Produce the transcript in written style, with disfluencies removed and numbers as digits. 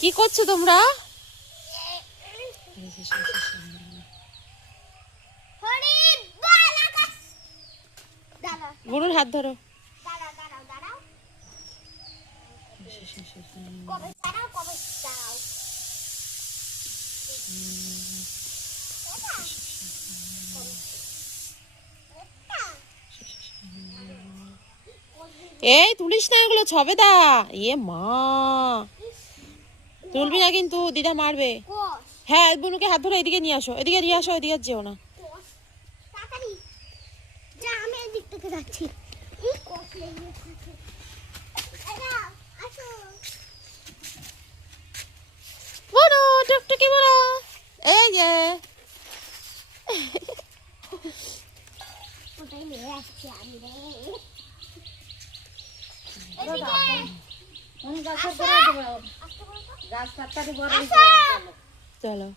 কি করছো তোমরা? গুরুর হাত ধরো। এই তুলিস না এগুলো, ছবে দা। এ মা, তুলবি না কিন্তু, দিদা মারবে। হ্যাঁ বুনুকে হাত ধরে এদিকে নিয়ে আসো, এদিকে নিয়ে আসো, এদিকে যেও না। বলো টুকটুকি বলো। এই যে চলো।